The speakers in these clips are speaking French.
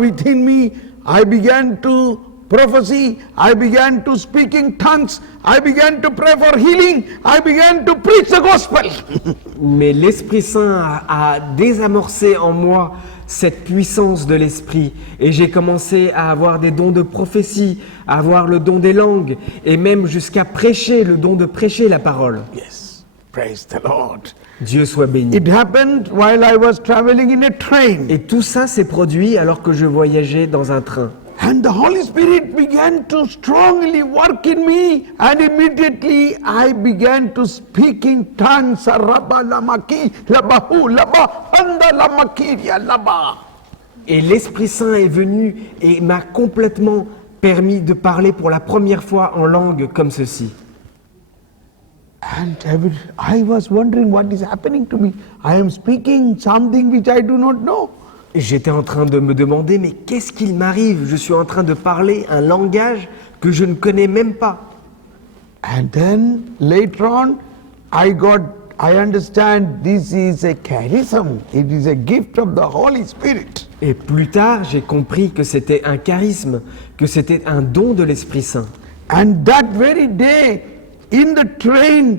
within me, I began to prophecy, I began to speak in tongues, I began to pray for healing, I began to preach the gospel. Mais l'Esprit Saint a désamorcé en moi cette puissance de l'Esprit. Et j'ai commencé à avoir des dons de prophétie, à avoir le don des langues, et même jusqu'à prêcher, le don de prêcher la parole. Yes, praise the Lord. Dieu soit béni. It happened while I was traveling in a train. Et tout ça s'est produit alors que je voyageais dans un train. And the Holy Spirit began to strongly work in me, and immediately I began to speak in tongues. Rabba lamaki, labahu, laba, handa lamakiria, laba. Et l'Esprit Saint est venu et m'a complètement permis de parler pour la première fois en langue comme ceci. And I was wondering what is happening to me. I am speaking something which I do not know. J'étais en train de me demander, mais qu'est-ce qu'il m'arrive? Je suis en train de parler un langage que je ne connais même pas. And then later on, I understand this is a charism. It is a gift of the Holy Spirit. Et plus tard, j'ai compris que c'était un charisme, que c'était un don de l'Esprit Saint. And that very day, in the train,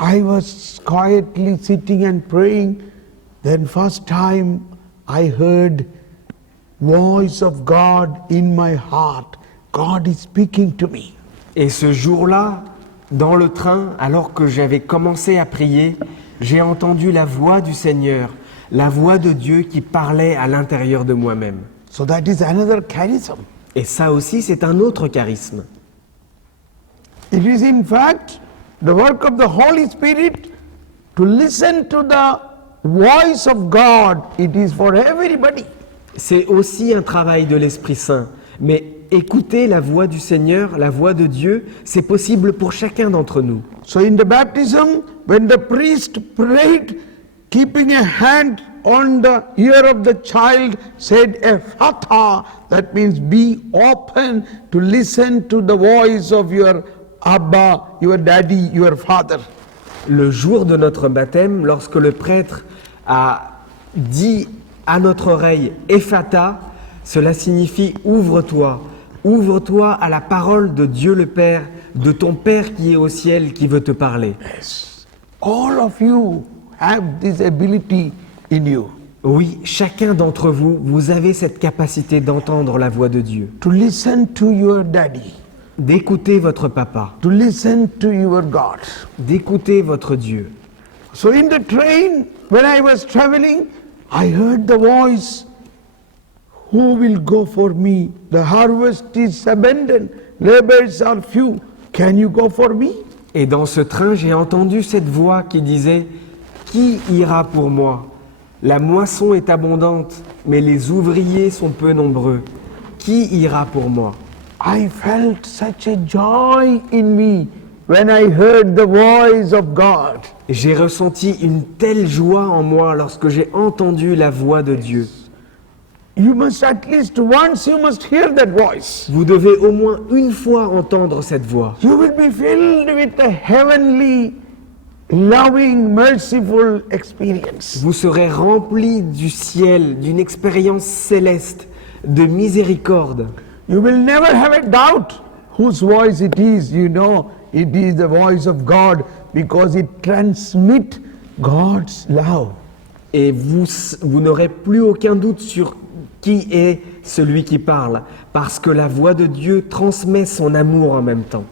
I was quietly sitting and praying. Then first time I heard voice of God in my heart. God is speaking to me. Et ce jour-là, dans le train, alors que j'avais commencé à prier, j'ai entendu la voix du Seigneur, la voix de Dieu qui parlait à l'intérieur de moi-même. So that is another charism. Et ça aussi, c'est un autre charisme. It is in fact the work of the Holy Spirit to listen to the voice of God. It is for everybody. C'est aussi un travail de l'Esprit Saint. Mais écouter la voix du Seigneur, la voix de Dieu, c'est possible pour chacun d'entre nous. So in the baptism, when the priest prayed, keeping a hand on the ear of the child, said Ephatha, that means be open to listen to the voice of your Abba, your daddy, your father. Le jour de notre baptême, lorsque le prêtre a dit à notre oreille Ephata, cela signifie ouvre-toi. Ouvre-toi à la parole de Dieu le Père, de ton Père qui est au ciel, qui veut te parler. Yes. All of you have this ability in you. Oui, chacun d'entre vous, vous avez cette capacité d'entendre la voix de Dieu, To listen to your daddy, d'écouter votre papa, to listen to your God. d'écouter votre Dieu. So in the train, when I was traveling, I heard the voice, who will go for me? The harvest is abundant, labors are few. Can you go for me? Et dans ce train, j'ai entendu cette voix qui disait « Qui ira pour moi? La moisson est abondante, mais les ouvriers sont peu nombreux. Qui ira pour moi ?» I felt such a joy in me when I heard the voice of God. J'ai ressenti une telle joie en moi lorsque j'ai entendu la voix de Dieu. You must at least once you must hear that voice. Vous devez au moins une fois entendre cette voix. You will be filled with a heavenly, loving, merciful experience. Vous serez rempli du ciel, d'une expérience céleste, de miséricorde. You will never have a doubt whose voice it is. You know it is the voice of God because it transmits God's love. Et vous n'aurez plus aucun doute sur qui est celui qui parle, parce que la voix de Dieu transmet son amour en même temps.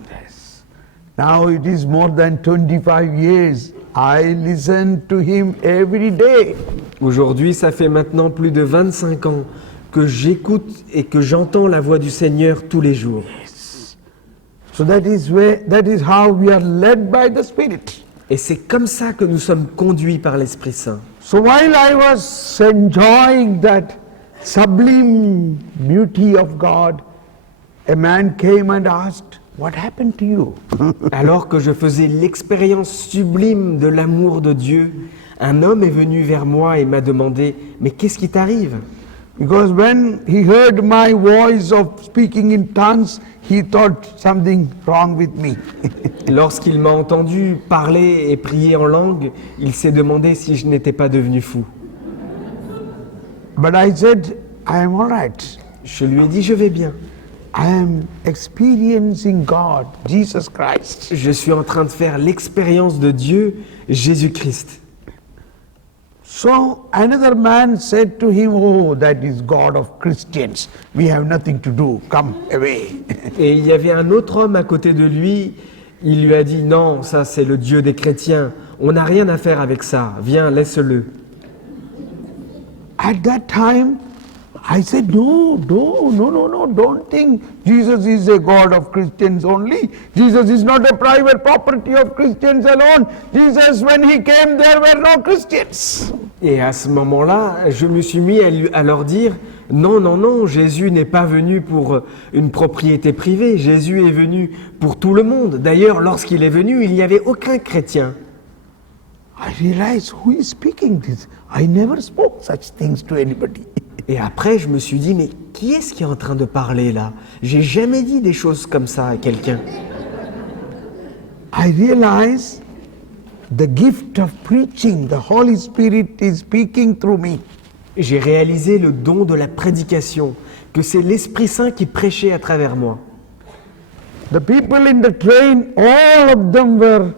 Now it is more than 25 years. I listen to him every day. Aujourd'hui, ça fait maintenant plus de 25 ans que j'écoute et que j'entends la voix du Seigneur tous les jours. So that is how we are led by the Spirit. Et c'est comme ça que nous sommes conduits par l'Esprit Saint. So while I was enjoying that sublime beauty of God, a man came and asked, "What happened to you?" Alors que je faisais l'expérience sublime de l'amour de Dieu, un homme est venu vers moi et m'a demandé « Mais qu'est-ce qui t'arrive ?» Because when he heard my voice of speaking in tongues, he thought something wrong with me. Lorsqu'il m'a entendu parler et prier en langue, il s'est demandé si je n'étais pas devenu fou. But I said, I am all right. Je lui ai dit, je vais bien. I am experiencing God, Jesus Christ. Je suis en train de faire l'expérience de Dieu, Jésus-Christ. So another man said to him, oh, that is God of Christians. We have nothing to do. Come away. Et il y avait un autre homme à côté de lui, il lui a dit, non, ça c'est le Dieu des chrétiens, on n'a rien à faire avec ça, viens, laisse-le. At that time, I said, no, don't think Jesus is a God of Christians only. Jesus is not a private property of Christians alone. Jesus, when he came, there were no Christians. Et à ce moment-là, je me suis mis à leur dire, non, Jésus n'est pas venu pour une propriété privée, Jésus est venu pour tout le monde. D'ailleurs, lorsqu'il est venu, il n'y avait aucun chrétien. I realized, who is speaking this? I never spoke such things to anybody. Et après, je me suis dit, mais qui est-ce qui est en train de parler là? J'ai jamais dit des choses comme ça à quelqu'un. I realized the gift of preaching, the Holy Spirit is speaking through me. J'ai réalisé le don de la prédication, que c'est l'Esprit Saint qui prêchait à travers moi. The people in the train, all of them were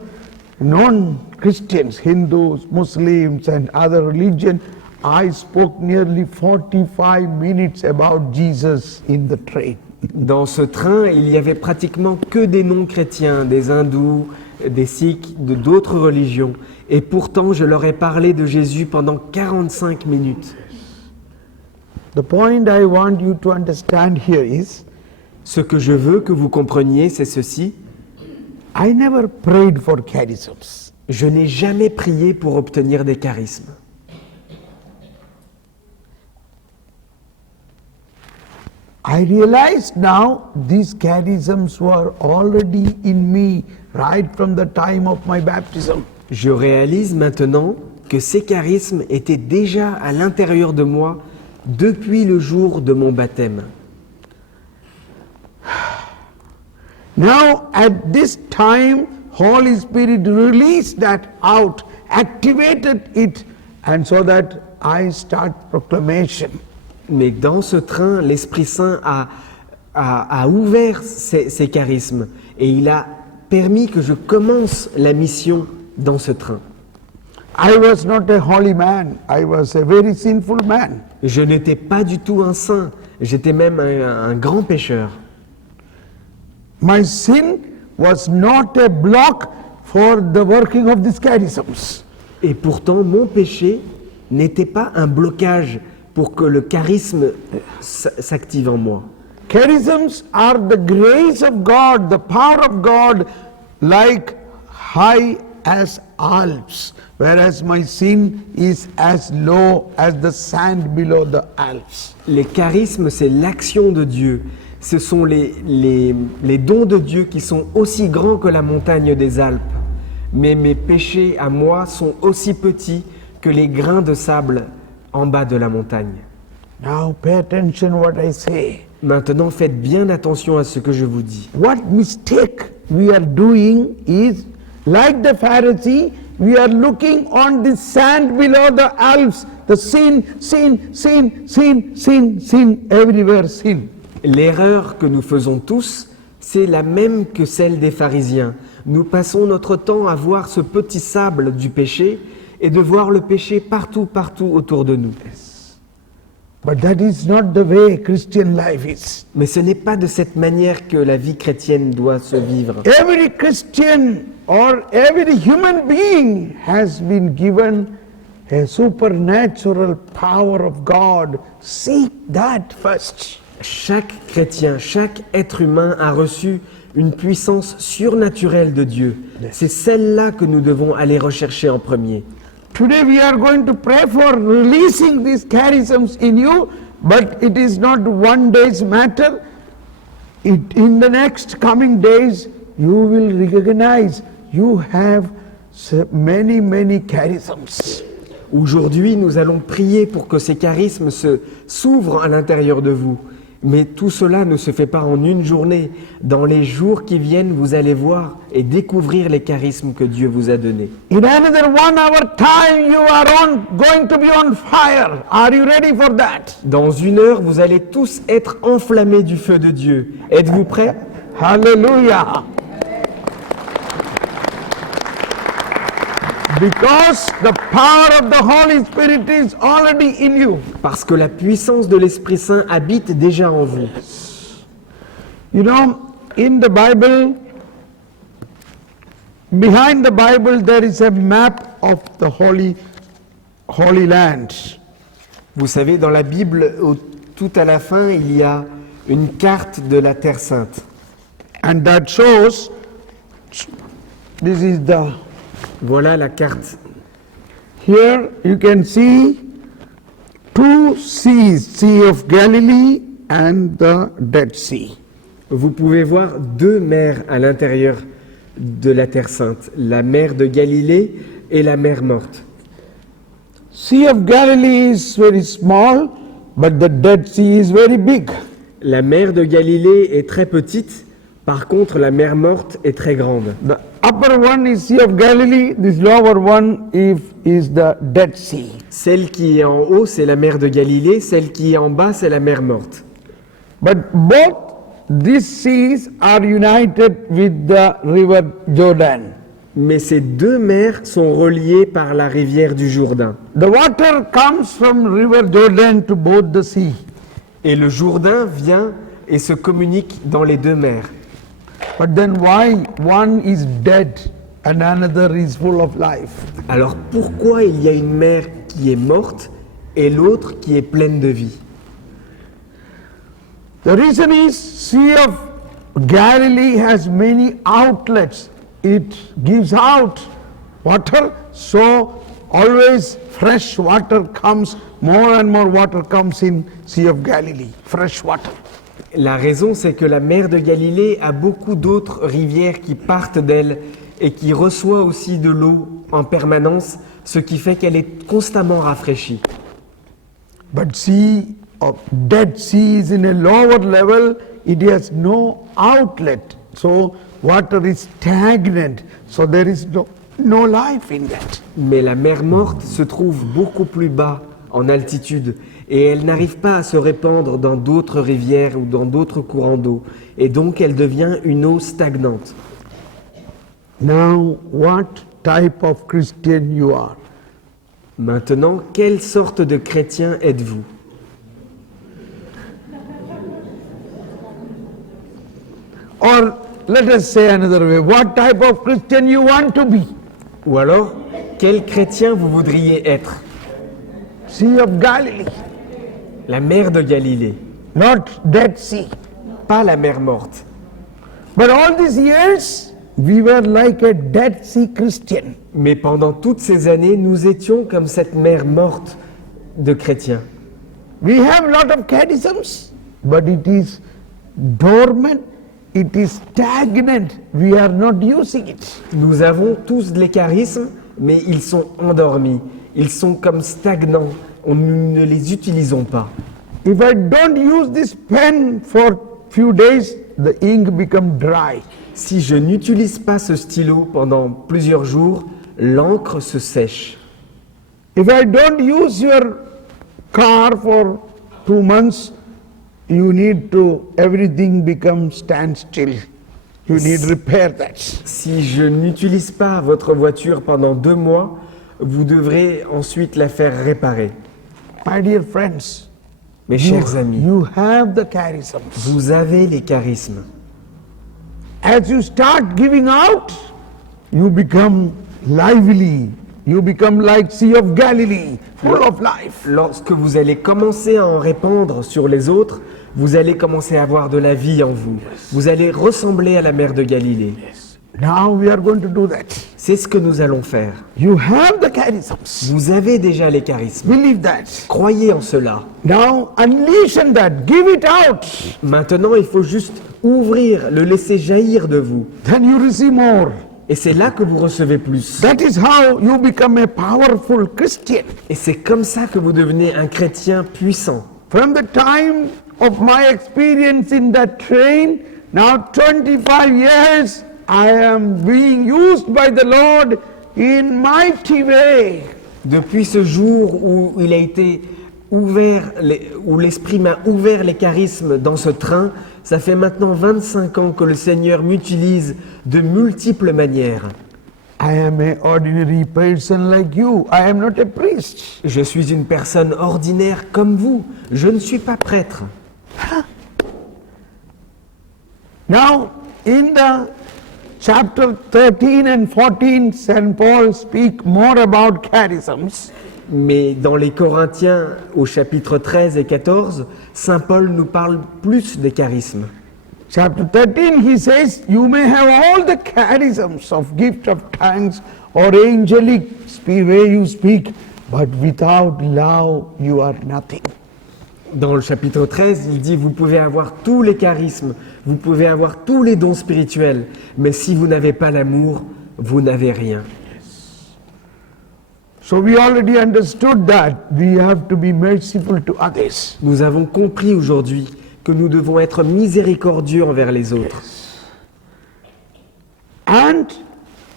non-Christians, Hindus, Muslims and other religions. I spoke nearly 45 minutes about Jesus in the train. Dans ce train, il y avait pratiquement que des non-chrétiens, des hindous, des sikhs, d'autres religions. Et pourtant, je leur ai parlé de Jésus pendant 45 minutes. The point I want you to understand here is, Ce que je veux que vous compreniez, c'est ceci. I never prayed for charisms. Je n'ai jamais prié pour obtenir des charismes. I realize now these charisms were already in me right from the time of my baptism. Je réalise maintenant que ces charismes étaient déjà à l'intérieur de moi depuis le jour de mon baptême. Now at this time, Holy Spirit released that out, activated it, and so that I start proclamation. Mais dans ce train, l'Esprit Saint a ouvert ces charismes et il a permis que je commence la mission dans ce train. I was not a holy man, I was a very sinful man. Je n'étais pas du tout un saint, j'étais même un grand pécheur. My sin was not a block for the working of these charisms. Et pourtant, mon péché n'était pas un blocage pour que le charisme s'active en moi. Charisms are the grace of God, the power of God, like high as Alps, whereas my sin is as low as the sand below the Alps. Les charismes, c'est l'action de Dieu. Ce sont les dons de Dieu qui sont aussi grands que la montagne des Alpes. Mais mes péchés à moi sont aussi petits que les grains de sable en bas de la montagne. Now pay attention what I say. Maintenant, faites bien attention à ce que je vous dis. What mistake we are doing is, like the Pharisee, we are looking on the sand below the Alps, the sin, everywhere sin. L'erreur que nous faisons tous, c'est la même que celle des pharisiens. Nous passons notre temps à voir ce petit sable du péché et de voir le péché partout autour de nous. But that is not the way Christian life is. Mais ce n'est pas de cette manière que la vie chrétienne doit se vivre. Every Christian or every human being has been given a supernatural power of God. Seek that first. Chaque chrétien, chaque être humain a reçu une puissance surnaturelle de Dieu. C'est celle-là que nous devons aller rechercher en premier. Today we are going to pray for releasing these charisms in you, but it is not one day's matter. In the next coming days, you will recognize you have many charisms. Aujourd'hui, nous allons prier pour que ces charismes s'ouvrent à l'intérieur de vous. Mais tout cela ne se fait pas en une journée. Dans les jours qui viennent, vous allez voir et découvrir les charismes que Dieu vous a donnés. In another 1 hour time, you are going to be on fire. Are you ready for that? Dans 1 heure, vous allez tous être enflammés du feu de Dieu. Êtes-vous prêts? Hallelujah. Because the power of the Holy Spirit is already in you. Parce que la puissance de l'Esprit Saint habite déjà en vous. You know, in the Bible, behind the Bible, there is a map of the Holy Land. Vous savez, dans la Bible, tout à la fin, il y a une carte de la Terre Sainte. And that shows, this is the, Voilà la carte. here you can see 2 seas, Sea of Galilee and the Dead Sea. Vous pouvez voir 2 mers à l'intérieur de la Terre Sainte, la mer de Galilée et la mer morte. Sea of Galilee is very small, but the Dead Sea is very big. La mer de Galilée est très petite, par contre la mer morte est très grande. The upper one is Sea of Galilee, this lower one is the Dead Sea. Celle qui est en haut, c'est la mer de Galilée, celle qui est en bas, c'est la mer morte. But both these seas are united with the river Jordan. Mais ces 2 mers sont reliées par la rivière du Jourdain. The water comes from river Jordan to both the sea. Et le Jourdain vient et se communique dans les 2 mers. But then why one is dead and another is full of life? Alors pourquoi il y a une mer qui est morte et l'autre qui est pleine de vie? The reason is Sea of Galilee has many outlets. It gives out water, so always fresh water comes, more and more water comes in Sea of Galilee, fresh water. La raison, c'est que la mer de Galilée a beaucoup d'autres rivières qui partent d'elle et qui reçoit aussi de l'eau en permanence, ce qui fait qu'elle est constamment rafraîchie. But Sea of Dead Sea is in a lower level, it has no outlet. So water is stagnant, so there is no life in that. Mais la mer morte se trouve beaucoup plus bas en altitude et elle n'arrive pas à se répandre dans d'autres rivières ou dans d'autres courants d'eau. Et donc elle devient une eau stagnante. Now, what type of Christian you are? Maintenant, quelle sorte de chrétien êtes-vous? Or let us say another way, what type of Christian you want to be? Ou alors, quel chrétien vous voudriez être? Sea of Galilee, La mer de Galilée, not Dead Sea. pas la mer morte. But all these years, we were like a Dead Sea Christian. Mais pendant toutes ces années, nous étions comme cette mer morte de chrétiens. We have a lot of charisms, but it is dormant, it is stagnant. We are not using it. Nous avons tous les charismes, mais ils sont endormis. Ils sont comme stagnants. Nous ne les utilisons pas. If I don't use this pen for few days, the ink become dry. Si je n'utilise pas ce stylo pendant plusieurs jours, l'encre se sèche. If I don't use your car for 2 months, you need to, everything becomes standstill. You need repair that. Si je n'utilise pas votre voiture pendant 2 mois, vous devrez ensuite la faire réparer. My dear friends, Mes chers amis, you have the charisms. vous avez les charismes. As you start giving out, you become lively. You become like Sea of Galilee, full of life. Lorsque vous allez commencer à en répandre sur les autres, vous allez commencer à avoir de la vie en vous. Vous allez ressembler à la mer de Galilée. Now we are going to do that. C'est ce que nous allons faire. You have the charisms. Vous avez déjà les charismes. Believe that. Croyez en cela. Now unleash on that. Give it out. Maintenant, il faut juste ouvrir, le laisser jaillir de vous. Then you receive more. Et c'est là que vous recevez plus. That is how you become a powerful Christian. Et c'est comme ça que vous devenez un chrétien puissant. From the time of my experience in that train, now 25 years, I am being used by the Lord in mighty way. Depuis ce jour où il a été ouvert, où l'Esprit m'a ouvert les charismes dans ce train, ça fait maintenant 25 ans que le Seigneur m'utilise de multiples manières. I am an ordinary person like you. I am not a priest. Je suis une personne ordinaire comme vous. Je ne suis pas prêtre. Now, in the chapter 13 and 14, St. Paul speak more about charisms. Mais dans les Corinthiens, au chapitre 13 et 14, Saint Paul nous parle plus des charismes. Chapter 13, he says, you may have all the charisms of gift of tongues or angelic way you speak, but without love you are nothing. Dans le chapitre 13, il dit, vous pouvez avoir tous les charismes, vous pouvez avoir tous les dons spirituels, mais si vous n'avez pas l'amour, vous n'avez rien. So we already understood that we have to be merciful to others. Nous avons compris aujourd'hui que nous devons être miséricordieux envers les autres. And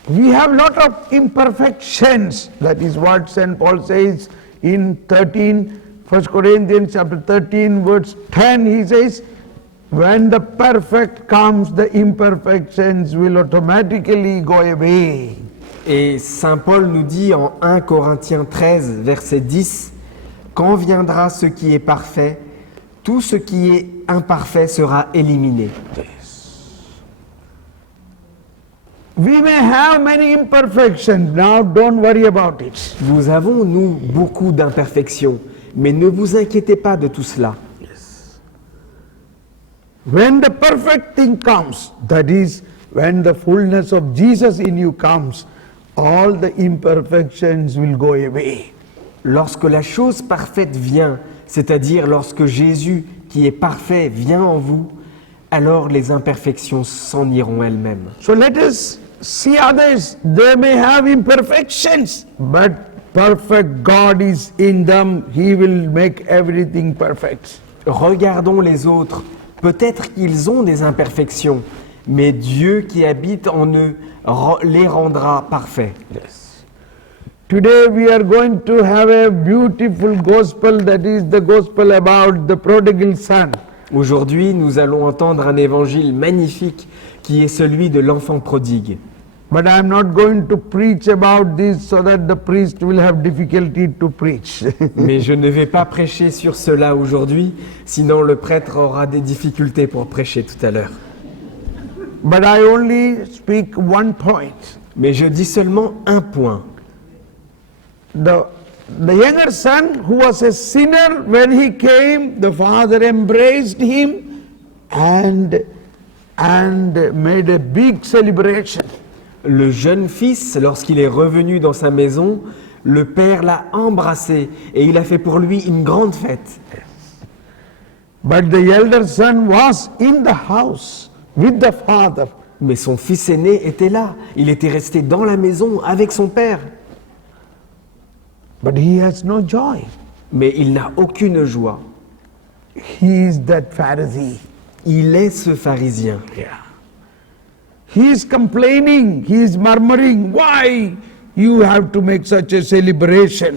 we have lot of imperfections. That is what St. Paul says in 1 Corinthians chapter 13 verse 10. He says, when the perfect comes, the imperfections will automatically go away. Et Saint Paul nous dit en 1 Corinthiens 13, verset 10, « Quand viendra ce qui est parfait, tout ce qui est imparfait sera éliminé. » We may have many imperfections. Now don't worry about it. Nous avons, nous, beaucoup d'imperfections, mais ne vous inquiétez pas de tout cela. When the perfect thing comes, that is, when the fullness of Jesus in you comes, all the imperfections will go away. Lorsque la chose parfaite vient, c'est-à-dire lorsque Jésus, qui est parfait, vient en vous, alors les imperfections s'en iront elles-mêmes. So let us see others. They may have imperfections, but perfect God is in them. He will make everything perfect. Regardons les autres. Peut-être qu'ils ont des imperfections, mais Dieu qui habite en eux les rendra parfaits. Yes. Today we are going to have a beautiful gospel, that is the gospel about the prodigal son. Aujourd'hui, nous allons entendre un évangile magnifique qui est celui de l'enfant prodigue. But I am not going to preach about this so that the priest will have difficulty to preach. Mais je ne vais pas prêcher sur cela aujourd'hui, sinon le prêtre aura des difficultés pour prêcher tout à l'heure. But I only speak one point. Mais je dis seulement un point. The younger son, who was a sinner, when he came, the father embraced him and made a big celebration. Le jeune fils, lorsqu'il est revenu dans sa maison, le père l'a embrassé et il a fait pour lui une grande fête. But the elder son was in the house with the father. Mais son fils aîné était là. Il était resté dans la maison avec son père. But he has no joy. Mais il n'a aucune joie. He is that Pharisee. Il est ce pharisien. Yeah. He is complaining, he is murmuring, why you have to make such a celebration?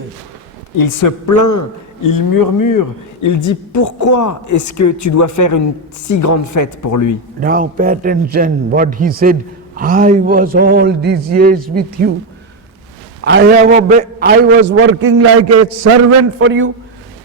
Il se plaint, il murmure, il dit pourquoi est-ce que tu dois faire une si grande fête pour lui? Now pay attention what he said. I was all these years with you. I was working like a servant for you,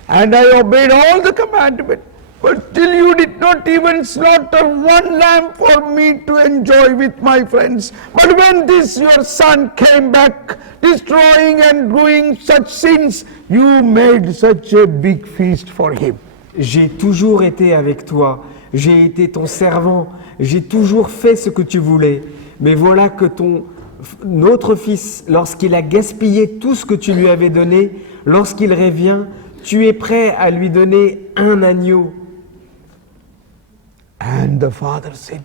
and I obeyed all the commandments. But still you did not even slaughter one lamb for me to enjoy with my friends. But when this your son came back, destroying and doing such sins, you made such a big feast for him. J'ai toujours été avec toi, j'ai été ton servant, j'ai toujours fait ce que tu voulais. Mais voilà que notre fils, lorsqu'il a gaspillé tout ce que tu lui avais donné, lorsqu'il revient, tu es prêt à lui donner un agneau. And the father said,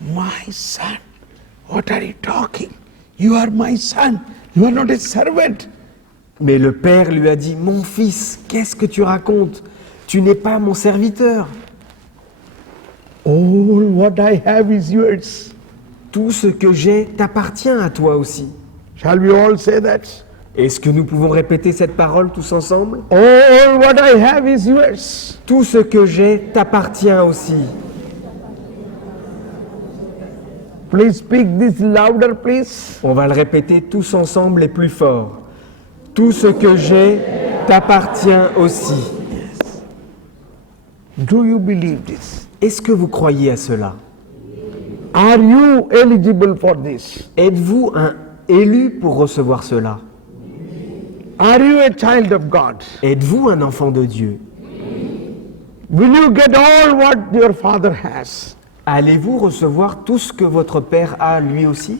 my son, what are you talking? You are my son, you are not a servant. Mais le père lui a dit, mon fils, qu'est-ce que tu racontes? Tu n'es pas mon serviteur. All what I have is yours. Tout ce que j'ai t'appartient à toi aussi. Shall we all say that? Est-ce que nous pouvons répéter cette parole tous ensemble? All what I have is yours. Tout ce que j'ai t'appartient aussi. Please speak this louder, please. On va le répéter tous ensemble et plus fort. Tout ce que j'ai t'appartient aussi. Do you believe this? Est-ce que vous croyez à cela? Are you eligible for this? Êtes-vous un élu pour recevoir cela? Are you a child of God? Êtes-vous un enfant de Dieu? Will you get all what your father has? Allez-vous recevoir tout ce que votre Père a lui aussi?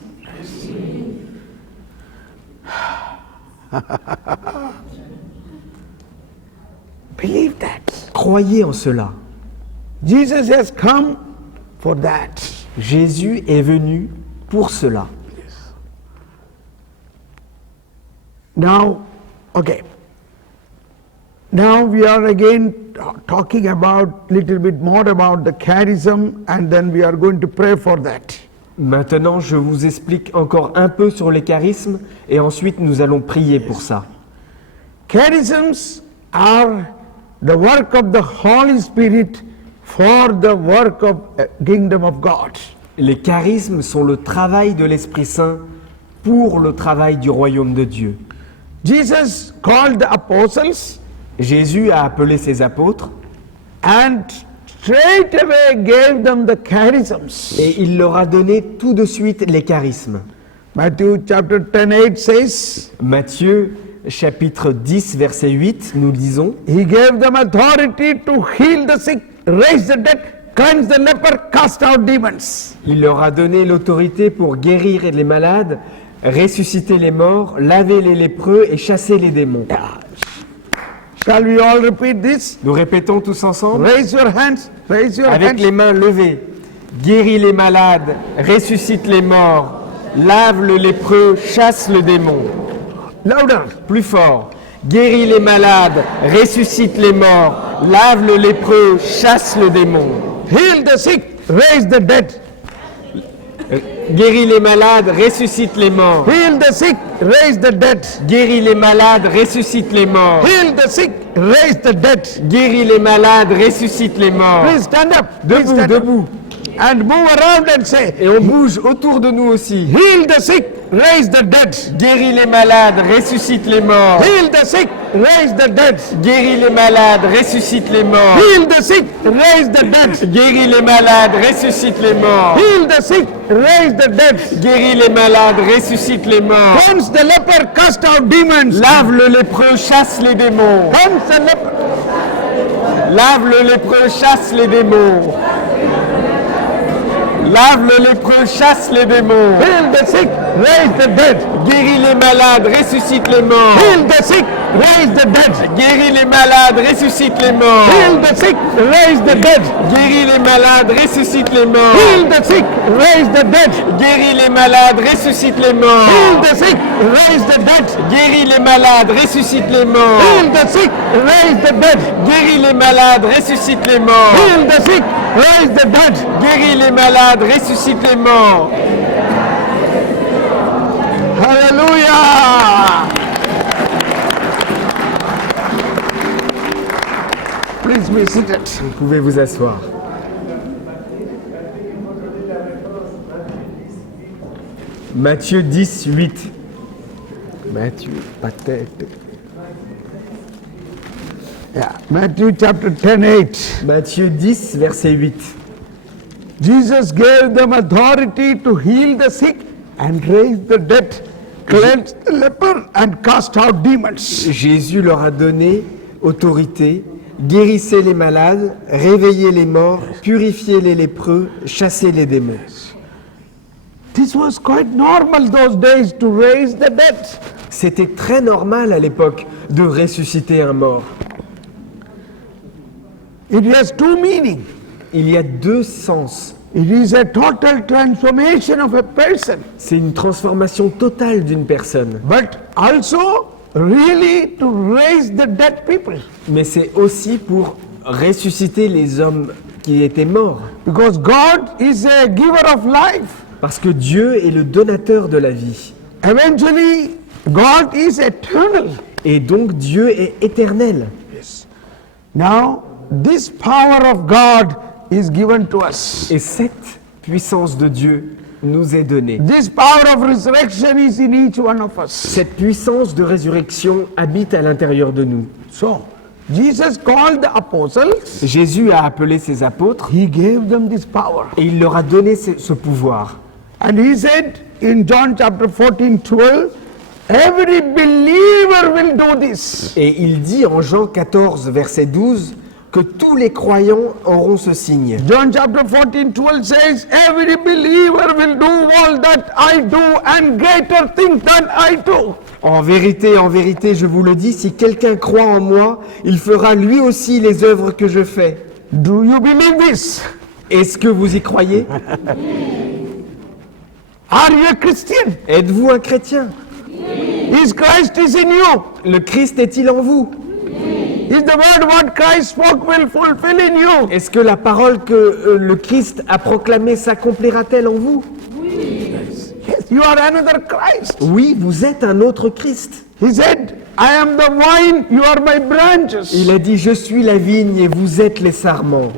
Believe that. Croyez en cela. Jesus has come for that. Jésus est venu pour cela. Now, okay. Now we are again talking about little bit more about the charism, and then we are going to pray for that. Maintenant, je vous explique encore un peu sur les charismes et ensuite nous allons prier pour ça. Charisms are the work of the Holy Spirit for the work of kingdom of God. Les charismes sont le travail de l'Esprit Saint pour le travail du royaume de Dieu. Jesus called the apostles Jésus a appelé ses apôtres and straight away gave them the charisms. et il leur a donné tout de suite les charismes. Matthew chapter 10:8 says, Matthieu chapitre 10 verset 8, nous lisons: He gave them authority to heal the sick, raise the dead, cleanse the leper, cast out demons. Il leur a donné l'autorité pour guérir les malades, ressusciter les morts, laver les lépreux et chasser les démons. Shall we all repeat this? Nous répétons tous ensemble Raise your hands, raise your avec hands. les mains levées. Guéris les malades, ressuscite les morts, lave le lépreux, chasse le démon. Louder. Plus fort. Guéris les malades, ressuscite les morts, lave le lépreux, chasse le démon. Heal the sick, raise the dead. Guéris les malades, ressuscite les morts. Heal the sick, raise the dead. Guéris les malades, ressuscite les morts. Heal the sick, raise the dead. Guéris les malades, ressuscite les morts. Please stand up. Please Debout, stand up. debout. And move around and say, Et on bouge autour de nous aussi. Heal the sick, raise the dead. Guéris les malades, ressuscite les morts. Heal the sick, raise the dead. Guéris les malades, ressuscite les morts. Heal the sick, raise the dead. Guéris les malades, ressuscite les morts. Heal the sick, raise the dead. Guéris les malades, ressuscite les morts. Cleanse the leper, cast out demons. Lave le lépreux, chasse les démons. Cleanse the leper. Lave le lépreux, chasse les démons. Lave le lépreux, chasse les démons. Heal the sick, raise the dead. Guéris les malades, ressuscite les morts. Heal the sick, raise the dead. Guéris les malades, ressuscite les morts. Heal the sick, raise the dead. Guéris les malades, ressuscite les morts. Heal the sick, raise the dead. Guéris les malades, ressuscite les morts. Heal the sick, raise the dead. Guéris les malades, ressuscite les morts. Heal the sick, raise the dead. Guéris les malades, ressuscite les morts. Heal the sick, raise the dead. Guéris les malades, ressuscite les morts. Hallelujah. Please be seated. Vous pouvez vous asseoir. Matthieu 10, 8. Matthew, pathetic. Yeah, Matthew chapter 10:8. Matthieu 10, verset 8. Jesus gave them authority to heal the sick and raise the dead, cleanse the leper and cast out demons. Jésus leur a donné autorité, guérissez les malades, réveillez les morts, purifiez les lépreux, chassez les démons. This was quite normal those days to raise the dead. C'était très normal à l'époque de ressusciter un mort. It has two meanings. Il y a deux sens. It is a total transformation of a person, C'est une transformation totale d'une personne. but also really to raise the dead people. Mais c'est aussi pour ressusciter les hommes qui était mort. Because God is a giver of life. Parce que Dieu est le donateur de la vie. Eventually, God is eternal. Et donc Dieu est éternel. Now, this power of God is given to us. Et cette puissance de Dieu nous est donnée. This power of resurrection is in each one of us. Cette puissance de résurrection habite à l'intérieur de nous. So, Jesus called the apostles. Jésus a appelé ses apôtres He gave them this power. et il leur a donné ce pouvoir. And he said in John chapter 14:12, every believer will do this. Et il dit en Jean 14, verset 12, que tous les croyants auront ce signe. John chapter 14:12 says, every believer will do all that I do and greater things than I do. En vérité, je vous le dis, si quelqu'un croit en moi, il fera lui aussi les œuvres que je fais. Do you believe this? Est-ce que vous y croyez? Are you a Christian? Êtes-vous un chrétien? Is Christ is in you? Le Christ est-il en vous? Is the word what Christ spoke will fulfill in you? Est-ce que la parole que le Christ a proclamée s'accomplira-t-elle en vous? Yes, you are another Christ. Oui, vous êtes un autre Christ. He said, I am the vine, you are my branches. Il a dit, je suis la vigne et vous êtes les sarments.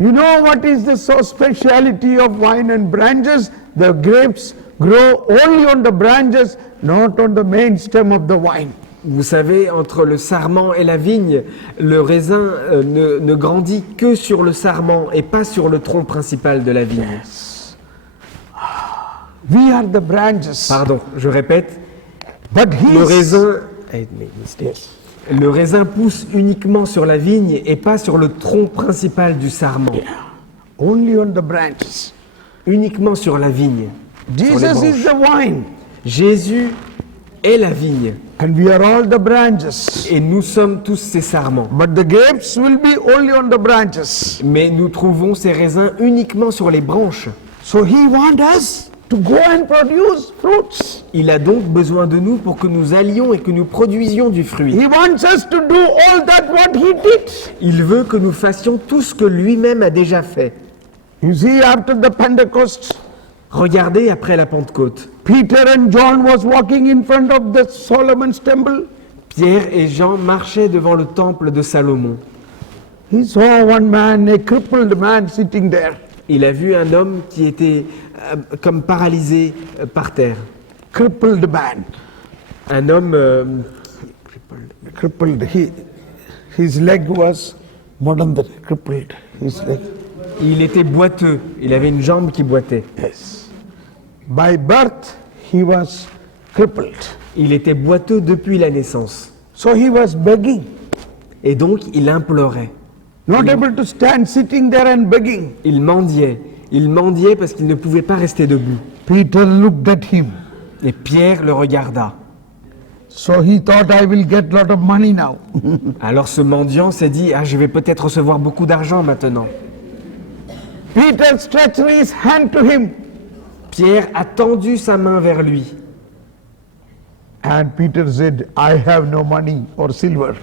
You know what is the so speciality of vine and branches? The grapes grow only on the branches, not on the main stem of the vine. Vous savez, entre le sarment et la vigne, le raisin ne grandit que sur le sarment et pas sur le tronc principal de la vigne. We are the branches. Pardon, je répète, But he le is, le raisin pousse uniquement sur la vigne et pas sur le tronc principal du sarment. only on the branches. Uniquement sur la vigne. sur les Jesus is branches. the vine, Jésus est la vigne and we are all the branches. et nous sommes tous ces sarments. But the grapes will be only on the branches. Mais nous trouvons ces raisins uniquement sur les branches. So he wants us to go and produce fruits. Il a donc besoin de nous pour que nous allions et que nous produisions du fruit. He wants us to do all that what he did. Il veut que nous fassions tout ce que lui-même a déjà fait. You see, after the Pentecost, Regardez après la Pentecôte. Peter and John was walking in front of the Solomon's temple. Pierre et Jean marchaient devant le temple de Salomon. He saw one man, a crippled man sitting there. Il a vu un homme qui était comme paralysé par terre. Crippled man. Un homme Crippled. His leg was more than that, crippled. His leg. il était boiteux. Il avait une jambe qui boitait. Yes. By birth, he was crippled. Il était boiteux depuis la naissance. So he was begging. Et donc il implorait. Not able to stand, sitting there and begging. Il mendiait. Il mendiait parce qu'il ne pouvait pas rester debout. Peter looked at him. Et Pierre le regarda. So he thought, I will get lot of money now. Alors ce mendiant s'est dit, ah, je vais peut-être recevoir beaucoup d'argent maintenant. Peter stretched his hand to him. Pierre a tendu sa main vers lui. And Peter said, I have no money or silver,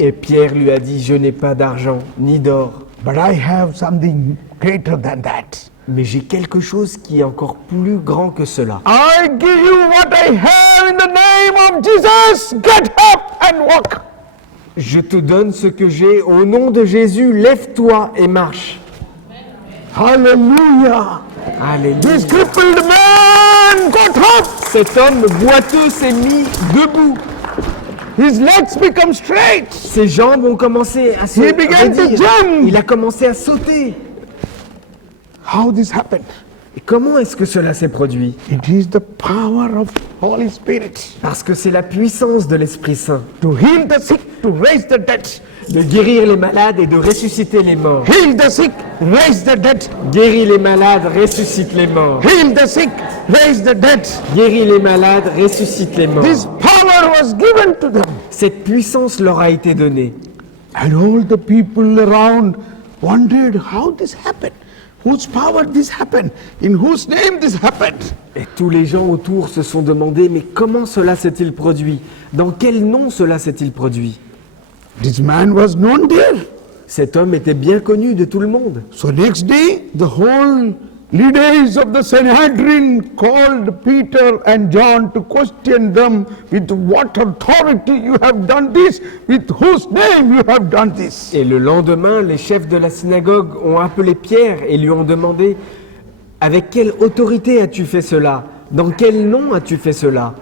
Et Pierre lui a dit, je n'ai pas d'argent ni d'or, but I have something greater than that. mais j'ai quelque chose qui est encore plus grand que cela. I give you what I have in the name of Jesus. Get up and walk. Je te donne ce que j'ai au nom de Jésus, lève-toi et marche. Hallelujah. Alléluia. This crippled man got up. Cet homme boiteux s'est mis debout. His legs become straight. Ses jambes ont commencé à se He began to redire. jump. Il a commencé à sauter. How this happened? Et comment est-ce que cela s'est produit? It is the power of Holy Spirit Parce que c'est la puissance de l'Esprit Saint to heal the sick, to raise the dead. de guérir les malades et de ressusciter les morts. Heal the sick, raise the dead. Guéris les malades, ressuscite les morts. Heal the sick, raise the dead. Guéris les malades, ressuscite les morts. This power was given to them. Cette puissance leur a été donnée. And all the people around wondered how this happened. Whose power this happened? In whose name this happened? Et tous les gens autour se sont demandé, mais comment cela s'est-il produit? Dans quel nom cela s'est-il produit? This man was known there. Cet homme était bien connu de tout le monde. So next day, the whole leaders of the Sanhedrin called Peter and John to question them, with what authority you have done this, with whose name you have done this. Et le lendemain, les chefs de la synagogue ont appelé Pierre et lui ont demandé « Avec quelle autorité as-tu fait cela? Dans quel nom as-tu fait cela ?»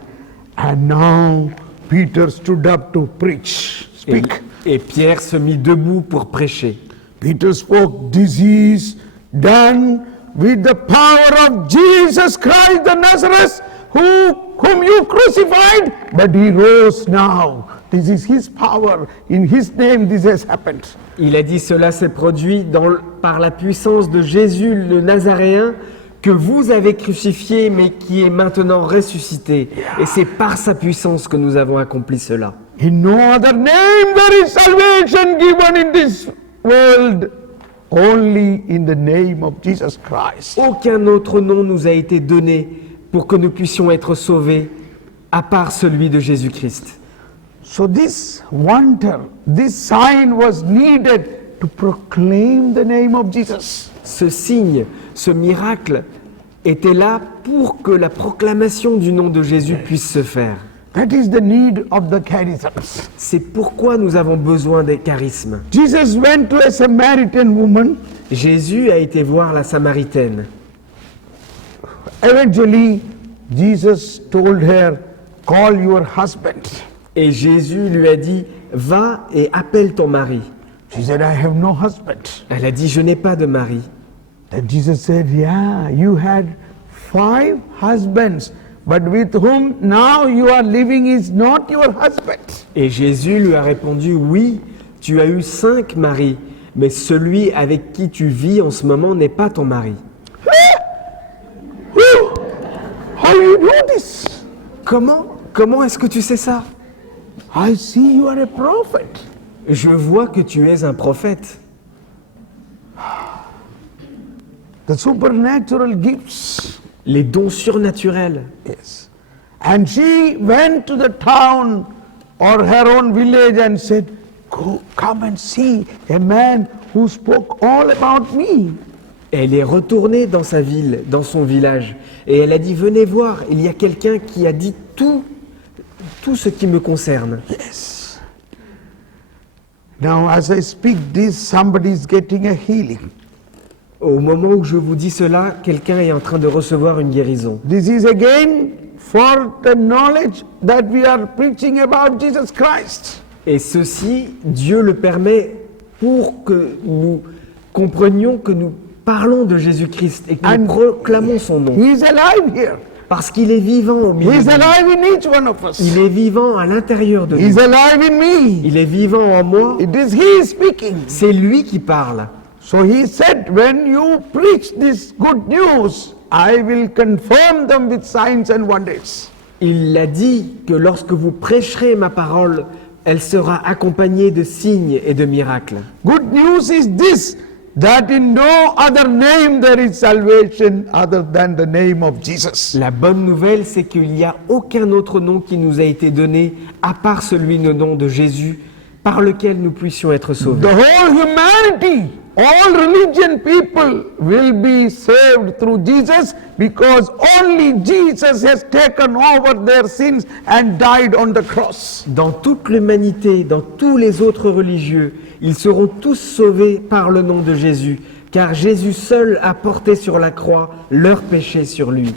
And now Peter stood up to preach, et, speak. et Pierre se mit debout pour prêcher. Peter spoke, this is done with the power of Jesus Christ the Nazareth, whom you crucified, but he rose now. This is his power. In his name this has happened. Il a dit cela s'est produit par la puissance de Jésus le Nazaréen que vous avez crucifié mais qui est maintenant ressuscité. Et c'est par sa puissance que nous avons accompli cela. In no other name there is salvation given in this world, only in the name of Jesus Christ. Aucun autre nom nous a été donné pour que nous puissions être sauvés à part celui de Jésus-Christ. So this wonder, this sign was needed to proclaim the name of Jesus. Ce signe, ce miracle était là pour que la proclamation du nom de Jésus puisse se faire. That is the need of the charisms. C'est pourquoi nous avons besoin des charismes. Jesus went to a Samaritan woman. Jésus a été voir la Samaritaine. Eventually, Jesus told her, call your husband. Et Jésus lui a dit, va et appelle ton mari. She said, I have no husband. Elle a dit, je n'ai pas de mari. Then Jesus said, yeah, you had 5 husbands, but with whom now you are living is not your husband. Et Jésus lui a répondu, oui, tu as eu 5 maris, mais celui avec qui tu vis en ce moment n'est pas ton mari. How you know this? Comment est-ce que tu sais ça? I see you are a prophet. Je vois que tu es un prophète. The supernatural gifts. Les dons surnaturels. Yes. And she went to the town or her own village and said, go, come and see a man who spoke all about me. Elle est retournée dans sa ville, dans son village, et elle a dit, venez voir, il y a quelqu'un qui a dit tout ce qui me concerne. Yes. Now as I speak this, somebody is getting a healing. Au moment où je vous dis cela, quelqu'un est en train de recevoir une guérison. This is again for the knowledge that we are preaching about Jesus Christ. Et ceci, Dieu le permet pour que nous comprenions que nous parlons de Jésus-Christ et que nous proclamons son nom. He is alive here. Parce qu'il est vivant au milieu He is de nous. alive in each one of us. Il est vivant à l'intérieur de He is nous. alive in me. Il est vivant en moi. It is He speaking. C'est lui qui parle. So He said, when you preach this good news, I will confirm them with signs and wonders. Il a dit que lorsque vous prêcherez ma parole, elle sera accompagnée de signes et de miracles. Good news is this, that in no other name there is salvation other than the name of Jesus. La bonne nouvelle, c'est qu'il n'y a aucun autre nom qui nous a été donné à part celui le nom de Jésus par lequel nous puissions être sauvés. The whole humanity, all religion people will be saved through Jesus because only Jesus has taken over their sins and died on the cross. Dans toute l'humanité, dans tous les autres religieux, ils seront tous sauvés par le nom de Jésus, car Jésus seul a porté sur la croix leurs péchés sur lui.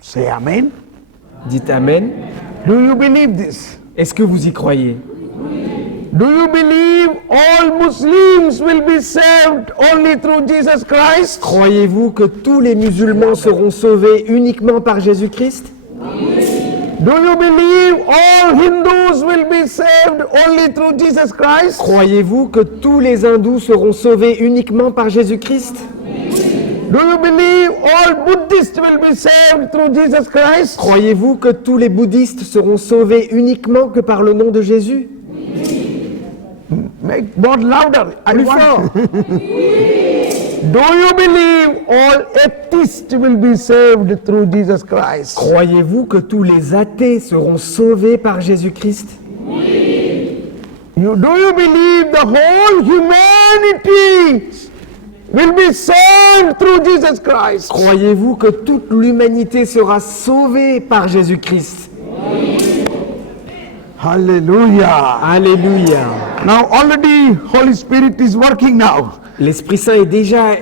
Say amen. Dites Amen. Do you believe this? Est-ce que vous y croyez? Do you believe all Muslims will be saved only through Jesus Christ? Croyez-vous que tous les musulmans seront sauvés uniquement par Jésus-Christ? Do you believe all Hindus will be saved only through Jesus Christ? Croyez-vous que tous les hindous seront sauvés uniquement par Jésus-Christ? Do you believe all Buddhists will be saved through Jesus Christ? Croyez-vous que tous les bouddhistes seront sauvés uniquement que par le nom de Jésus? Make more louder. I Plus want- fort. Do you believe all atheists will be saved through Jesus Christ? Croyez-vous que tous les athées seront sauvés par Jésus-Christ? Do you believe the whole humanity will be saved through Jesus Christ? Croyez-vous que toute l'humanité sera sauvée par Jésus-Christ? Hallelujah. Alléluia. Now already Holy Spirit is working now. L'Esprit Saint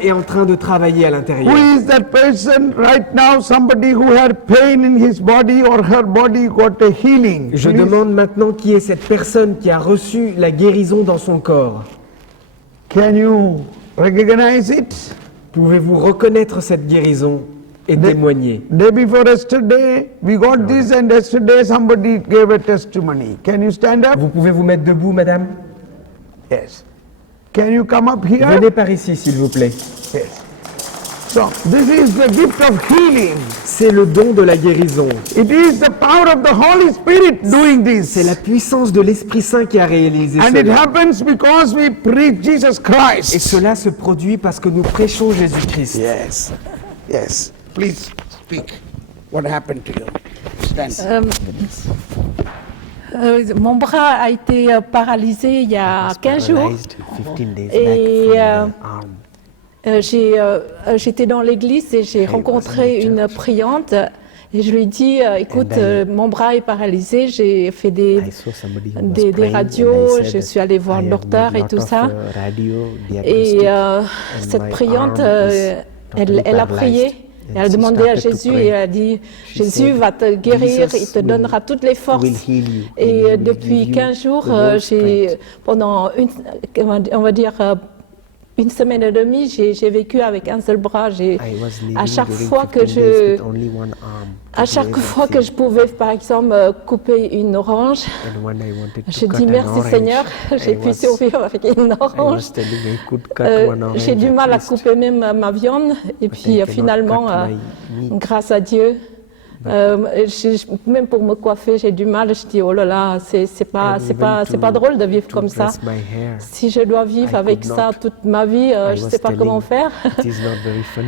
est en train de travailler à Who l'intérieur. is that person right now? Somebody who had pain in his body or her body got a healing. Je Please. demande maintenant qui est cette personne qui a reçu la guérison dans son corps. Can you recognize it? Pouvez-vous reconnaître cette guérison et témoigner? Day before yesterday, we got this, and yesterday somebody gave a testimony. Can you stand up? Vous pouvez vous mettre debout, madame? Yes. Can you come up here? Venez par ici, s'il vous plaît. Yes. So, this is the gift of healing. C'est le don de la guérison. It is the power of the Holy Spirit doing C'est la this. puissance de l'Esprit Saint qui a réalisé And it cela. happens because we preach Jesus Et Christ. cela se produit parce que nous prêchons Jésus-Christ. Yes. Yes. Please speak. What happened to you? Stand. Mon bras a été paralysé il y a 15 jours. 15 days Et back from the arm. j'étais dans l'église et j'ai rencontré une priante. Et je lui ai dit, écoute, mon bras est paralysé, j'ai fait I saw somebody who was des praying and radios, I said, je suis allée voir "I le have docteur made et lot tout of, ça. radio Et diagnostic cette my priante, arm is totally elle a prié. paralyzed." Elle a And she demandé à started to Jésus pray. et elle a dit, She Jésus said, va te guérir, "Jesus il te donnera toutes les forces. will heal you and he Et will depuis give you 15 jours, the whole strength." pendant on va dire, une semaine et demie, j'ai vécu avec un seul bras. I was living À chaque during fois que 15 days je, with only one arm to à do chaque fois que everything. je pouvais, par exemple, couper une orange, And when I wanted to je cut dis an merci orange, Seigneur, j'ai I pu was- survivre avec une I orange. was telling I could cut one orange J'ai du at mal à least. couper même ma viande. Et puis cannot finalement, cut my meat. grâce à Dieu, même pour me coiffer, j'ai du mal. Je dis, oh là là, c'est pas drôle de vivre comme ça. Dress my hair. Si je dois vivre I avec could ça not. toute ma vie, I je ne was sais pas comment telling, faire. It is not very funny.